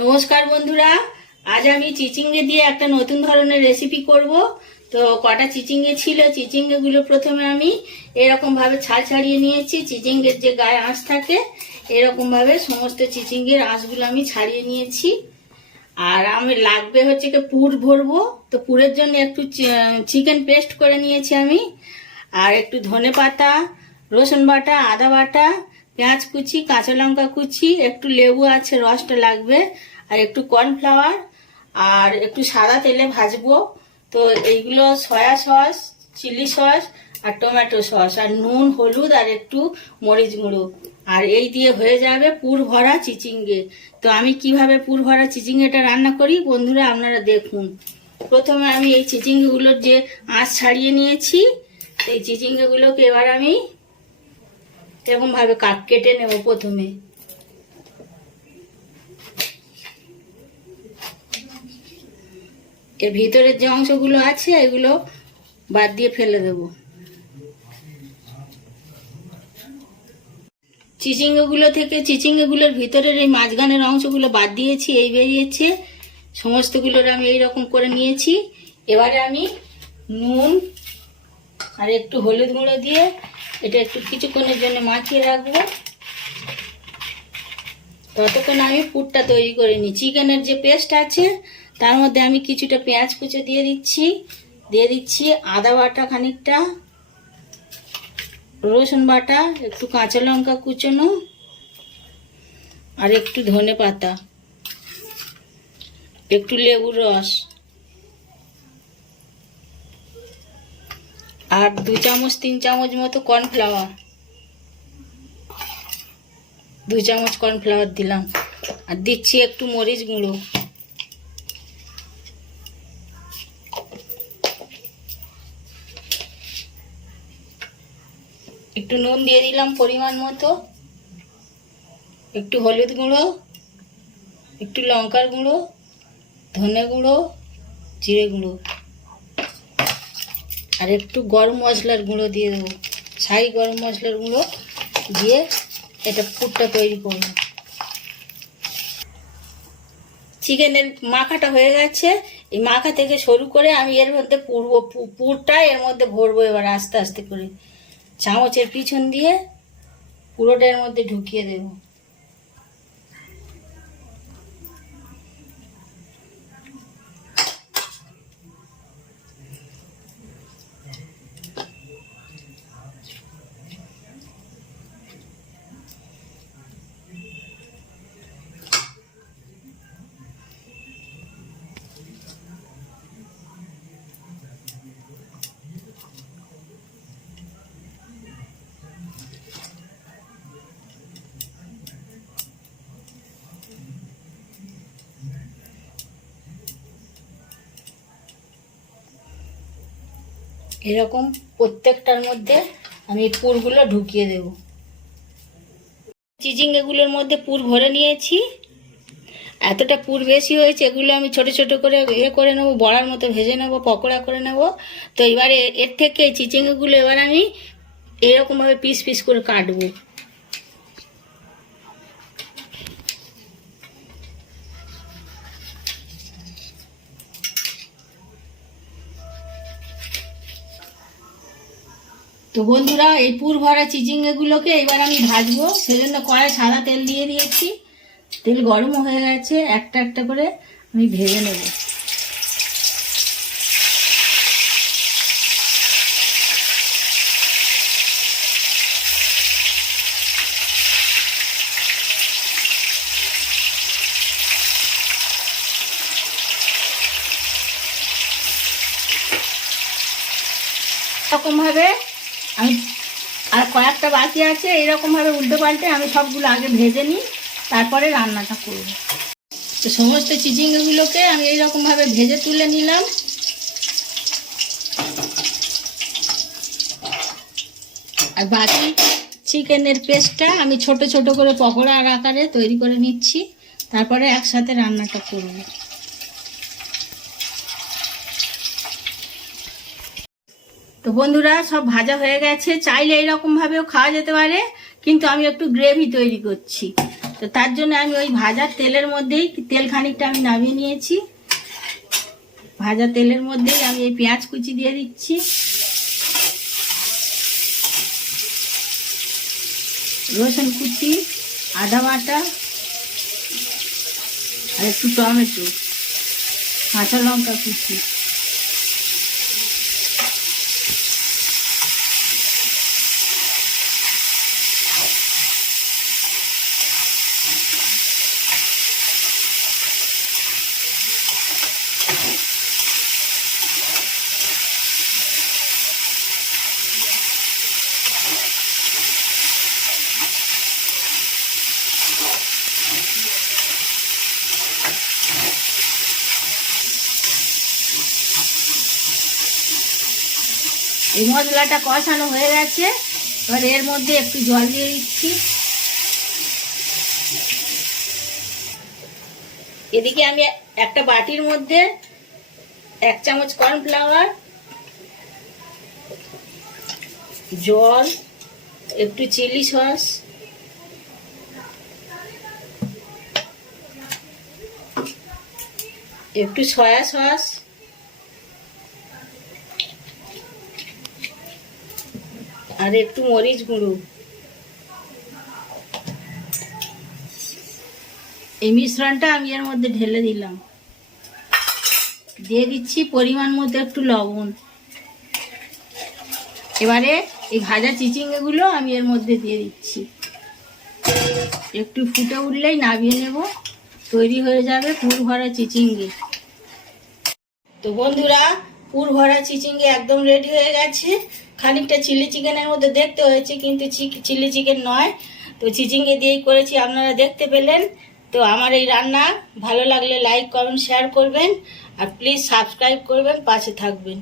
নমস্কার বন্ধুরা, আজ আমি চিচিঙ্গে দিয়ে একটা নতুন ধরনের রেসিপি করব। তো কটা চিচিঙ্গে ছিল, চিচিঙ্গেগুলো প্রথমে আমি এরকম ভাবে ছাড়িয়ে নিয়েছি। চিচিঙ্গের যে গায়ে আঁশ থাকে এরকম ভাবে সমস্ত চিচিঙ্গের আঁশগুলো আমি ছাড়িয়ে নিয়েছি। আর আমি লাগবে হচ্ছে কি পুর ভরবো, তো পুরের জন্য একটু চিকেন পেস্ট করে নিয়েছি আমি, আর একটু ধনে পাতা, রসুন বাটা, আদা বাটা, পেঁয়াজ কুচি, কাঁচা লঙ্কা কুচি, একটু লেবু আছে রসটা লাগবে, আর একটু কর্নফ্লাওয়ার, আর একটু সাদা তেলে ভাজবো। তো এইগুলো সয়া সস, চিলি সস, আর টমেটো সস, আর নুন, হলুদ, আর একটু মরিচ গুঁড়ো, আর এই দিয়ে হয়ে যাবে পুর ভরা চিচিঙ্গে। তো আমি কিভাবে পুর ভরা চিচিঙ্গেটা রান্না করি বন্ধুরা আপনারা দেখুন। প্রথমে আমি এই চিচিঙ্গেগুলোর যে আঁশ ছাড়িয়ে নিয়েছি, এই চিচিঙ্গেগুলোকে এবার আমি এরকম ভাবে কেটে নেব। প্রথমে এর ভিতরের যে অংশগুলো আছে এগুলো বাদ দিয়ে ফেলে দেব। চিচিঙ্গেগুলোর ভিতরের এই মাঝখানের অংশগুলো বাদ দিয়েছি, এই বেরিয়েছে। সমস্তগুলোর আমি এইরকম করে নিয়েছি। এবারে আমি নুন আর একটু হলুদ গুঁড়ো দিয়ে এটা একটু কিছুক্ষণের জন্য মাখিয়ে রাখবো। ততক্ষণ আমি পুরটা তৈরি করে নিই। চিকেনের যে পেস্ট আছে তার মধ্যে আমি কিছুটা পেঁয়াজ কুচো দিয়ে দিচ্ছি আদা বাটা খানিকটা, রসুন বাটা, একটু কাঁচা লঙ্কা কুচোনো, আর একটু ধনে পাতা, একটু লেবুর রস, আর 2-3 চামচ মতো কর্নফ্লাওয়ার, 2 চামচ কর্নফ্লাওয়ার দিলাম, আর দিচ্ছি একটু মরিচ গুঁড়ো, একটু নুন দিয়ে দিলাম পরিমাণ মতো, একটু হলুদ গুঁড়ো, একটু লঙ্কার গুঁড়ো, ধনে গুঁড়ো, জিরে গুঁড়ো, আর একটু গরম মশলার গুঁড়ো দিয়ে দেবো। ছাই গরম মশলার গুঁড়ো দিয়ে এটা পুরটা তৈরি করব। চিকেনের মাখাটা হয়ে গেছে। এই মাখা থেকে শুরু করে আমি এর মধ্যে পুরটা এর মধ্যে ভরবো। এবার আস্তে আস্তে করে চামচের পিছন দিয়ে পুরোটা এর মধ্যে ঢুকিয়ে দেবো। এরকম প্রত্যেকটার মধ্যে আমি পুরগুলো ঢুকিয়ে দেব। চিচিঙ্গেগুলোর মধ্যে পুর ভরে নিয়েছি। এতটা পুর বেশি হয়েছে, এগুলো আমি ছোট ছোট করে করে নেবো, বড়ার মতো ভেজে নেবো, পকোড়া করে নেব। তো এবারে এর থেকে এই চিচিঙ্গেগুলো এবার আমি এরকমভাবে পিস পিস করে কাটবো। তো বন্ধুরা, এই পুর ভরা চিচিঙ্গেগুলোকে এবার আমি ভাজবো। সেজন্য কড়াই সাদা তেল দিয়ে দিয়েছি। তেল গরম হয়ে গেছে, একটা একটা করে আমি ভেজে নেব। এরকমভাবে আমি আর কয়েকটা বাকি আছে, এইরকমভাবে উল্টো পাল্টে আমি সবগুলো আগে ভেজে নিই, তারপরে রান্নাটা করব। তো সমস্ত চিচিঙ্গেগুলোকে আমি এইরকমভাবে ভেজে তুলে নিলাম। আর বাকি চিকেনের পেস্টটা আমি ছোট ছোট করে পকোড়ার আকারে তৈরি করে নিচ্ছি, তারপরে একসাথে রান্নাটা করব। তো বন্ধুরা, সব ভাজা হয়ে গেছে। চাইলে এইরকম ভাবেও খাওয়া যেতে পারে, কিন্তু আমি একটু গ্রেভি তৈরি করছি। তো তার জন্য আমি ওই ভাজার তেলের মধ্যেই তেল খানিকটা আমি নামিয়ে নিয়েছি। ভাজা তেলের মধ্যেই আমি এই পেঁয়াজ কুচি দিয়ে দিচ্ছি, রসুন কুচি, আদা বাটা আর একটু টমেটো, কাঁচা লঙ্কা কুচি। এই মশলাটা কষানো হয়ে গেছে, এবার এর মধ্যে একটু জল দিয়ে দিচ্ছি। এদিকে আমি একটা বাটির মধ্যে 1 চামচ কর্নফ্লাওয়ার, জল, একটু চিলি সস, একটু সয়া সস আর একটু মরিচ গুঁড়ো, এই মিশ্রণটা আমি এর মধ্যে ঢেলে দিলাম। দিয়ে দিচ্ছি পরিমাণ মতো একটু লবণ। এবারে এই ভাজা চিচিঙ্গাগুলো আমি এর মধ্যে দিয়ে দিচ্ছি। একটু ফুটে উঠলেই নামিয়ে নেব, তৈরি হয়ে যাবে পুর ভরা চিচিঙ্গে। তো বন্ধুরা, পুর ভরা চিচিঙ্গে একদম রেডি হয়ে গেছে। খানিকটা চিলি চিকেনের মধ্যে দেখতে হয়েছে, কিন্তু চিলি চিকেন নয়, তো চিচিঙ্গে দিয়েই করেছি, আপনারা দেখতে পেলেন। তো আমার এই রান্না ভালো লাগলে লাইক কমেন্ট শেয়ার করবেন, আর প্লিজ সাবস্ক্রাইব করবেন, পাশে থাকবেন।